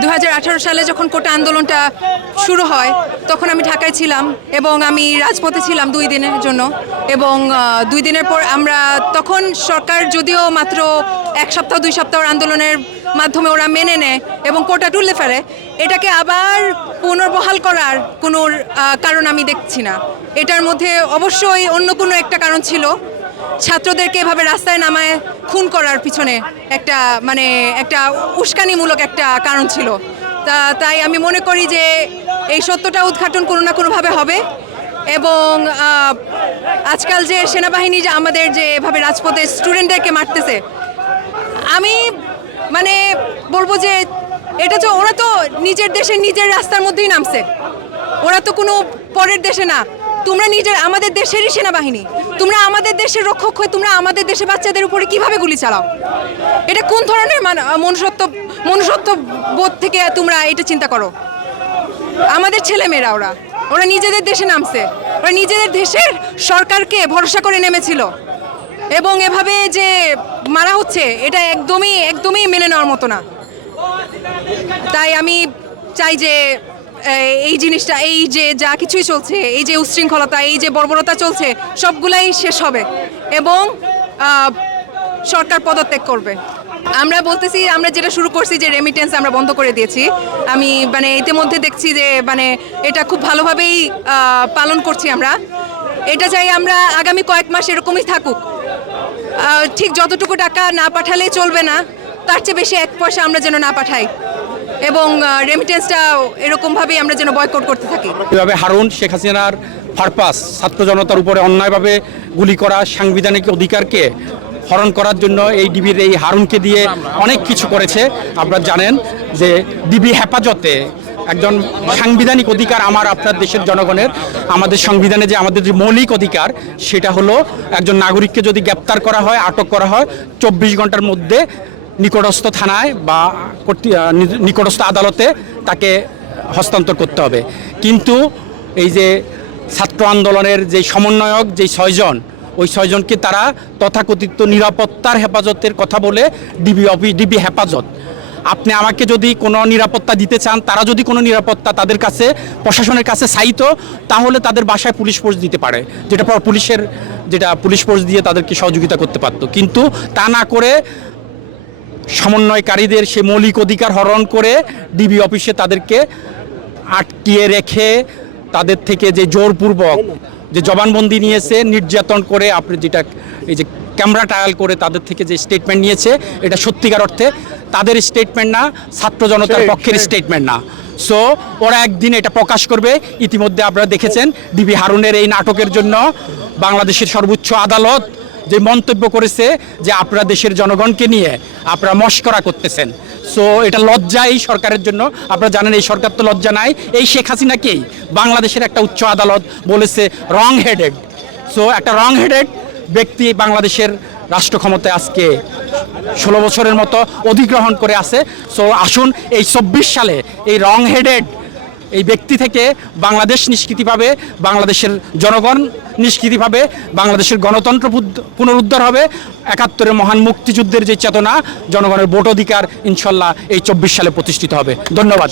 দু হাজার আঠারো সালে যখন কোটা আন্দোলনটা শুরু হয়, তখন আমি ঢাকায় ছিলাম এবং আমি রাজপথে ছিলাম দুই দিনের জন্য এবং দুই দিনের পর আমরা তখন সরকার যদিও মাত্র এক সপ্তাহ, দুই সপ্তাহ আন্দোলনের মাধ্যমে ওরা মেনে নেয় এবং কোটা তুললে ফেলে, এটাকে আবার পুনর্বহাল করার কোনো কারণ আমি দেখছি না। এটার মধ্যে অবশ্যই অন্য কোনো একটা কারণ ছিল। ছাত্রদেরকে এভাবে রাস্তায় নামায় খুন করার পিছনে একটা মানে একটা উস্কানিমূলক একটা কারণ ছিল। তা, তাই আমি মনে করি যে এই সত্যটা উদ্ঘাটন কোনো না কোনোভাবে হবে এবং আজকাল যে সেনাবাহিনী যে আমাদের যে এভাবে রাজপথে স্টুডেন্টদেরকে মারতেছে, আমি মানে বলব যে এটা তো, ওরা তো নিজের দেশের নিজের রাস্তার মধ্যেই নামছে। ওরা তো কোনো পরের দেশে না। তোমরা নিজের, আমাদের দেশেরই সেনাবাহিনী। তোমরা আমাদের দেশের রক্ষক হয়ে তোমরা আমাদের দেশে বাচ্চাদের উপরে কীভাবে গুলি চালাও? এটা কোন ধরনের মান- মনুষ্যত্ব মনুষ্যত্ব বোধ থেকে তোমরা এটা চিন্তা করো? আমাদের ছেলেমেয়েরা ওরা ওরা নিজেদের দেশে নামছে। ওরা নিজেদের দেশের সরকারকে ভরসা করে নেমেছিল। এবং এভাবে যে মারা হচ্ছে, এটা একদমই একদমই মেনে নেওয়ার মতো না। তাই আমি চাই যে এই জিনিসটা, এই যে যা কিছুই চলছে, এই যে উশৃঙ্খলতা, এই যে বর্বরতা চলছে, সবগুলাই শেষ হবে এবং সরকার পদত্যাগ করবে। আমরা বলতেছি, আমরা যেটা শুরু করছি যে রেমিটেন্স আমরা বন্ধ করে দিয়েছি। আমি মানে ইতিমধ্যে দেখছি যে মানে এটা খুব ভালোভাবেই পালন করছি আমরা। এটা চাই আমরা আগামী কয়েক মাস এরকমই থাকুক। ঠিক যতটুকু টাকা না পাঠালে চলবে না, তার চেয়ে বেশি এক পয়সা আমরা যেন না পাঠাই। এবং রেমিটেন্সটা এরকমভাবেই আমরা যেন বয়কট করতে থাকি। এভাবে হারুন শেখ হাসিনার পারপাস ছাত্র জনতার উপরে অন্যায়ভাবে গুলি করা, সাংবিধানিক অধিকারকে হরণ করার জন্য এই ডিবির এই হারুনকে দিয়ে অনেক কিছু করেছে। আপনারা জানেন যে ডিবি হেফাজতে একজন সাংবিধানিক অধিকার আমার আপনার দেশের জনগণের, আমাদের সংবিধানে যে আমাদের যে মৌলিক অধিকার, সেটা হলো একজন নাগরিককে যদি গ্রেপ্তার করা হয়, আটক করা হয়, চব্বিশ ঘণ্টার মধ্যে নিকটস্থ থানায় বা নিকটস্থ আদালতে তাকে হস্তান্তর করতে হবে। কিন্তু এই যে ছাত্র আন্দোলনের যে সমন্বয়ক যে ছয়জন, ওই ছয়জনকে তারা তথাকথিত নিরাপত্তার হেফাজতের কথা বলে ডিবি অফিস ডিবি হেফাজত। আপনি আমাকে যদি কোনো নিরাপত্তা দিতে চান, তারা যদি কোনো নিরাপত্তা তাদের কাছে, প্রশাসনের কাছে চাইতো, তাহলে তাদের বাসায় পুলিশ ফোর্স দিতে পারে, যেটা পুলিশের, যেটা পুলিশ ফোর্স দিয়ে তাদেরকে সহযোগিতা করতে পারতো। কিন্তু তা না করে সমন্বয়কারীদের সে মৌলিক অধিকার হরণ করে ডিবি অফিসে তাদেরকে আটকিয়ে রেখে তাদের থেকে যে জোরপূর্বক যে জবানবন্দি নিয়েছে নির্যাতন করে আপনি যেটা এই যে ক্যামেরা ট্রায়াল করে তাদের থেকে যে স্টেটমেন্ট নিয়েছে এটা সত্যিকার অর্থে তাদের স্টেটমেন্ট না ছাত্র জনতার পক্ষের স্টেটমেন্ট না। সো ওরা একদিন এটা প্রকাশ করবে। ইতিমধ্যে আপনারা দেখেছেন ডিবি হারুনের এই নাটকের জন্য বাংলাদেশের সর্বোচ্চ আদালত যে মন্তব্য করেছে যে আপনারা দেশের জনগণকে নিয়ে আপনারা মস্করা করতেছেন। সো এটা লজ্জা এই সরকারের জন্য। আপনারা জানেন এই সরকার তো লজ্জা নাই। এই শেখ হাসিনাকেই বাংলাদেশের একটা উচ্চ আদালত বলেছে রং হেডেড সো একটা রং হেডেড ব্যক্তি বাংলাদেশের রাষ্ট্র ক্ষমতায় আজকে ষোলো বছরের মতো অধিগ্রহণ করে আছে। সো আসুন এই চব্বিশ সালে এই রং হেডেড এই ব্যক্তি থেকে বাংলাদেশ নিষ্কৃতি পাবে, বাংলাদেশের জনগণ নিষ্কৃতি পাবে, বাংলাদেশের গণতন্ত্র পুনরুদ্ধার হবে। একাত্তরের মহান মুক্তিযুদ্ধের যে চেতনা, জনগণের ভোট অধিকার ইনশাল্লাহ এই চব্বিশ সালে প্রতিষ্ঠিত হবে। ধন্যবাদ।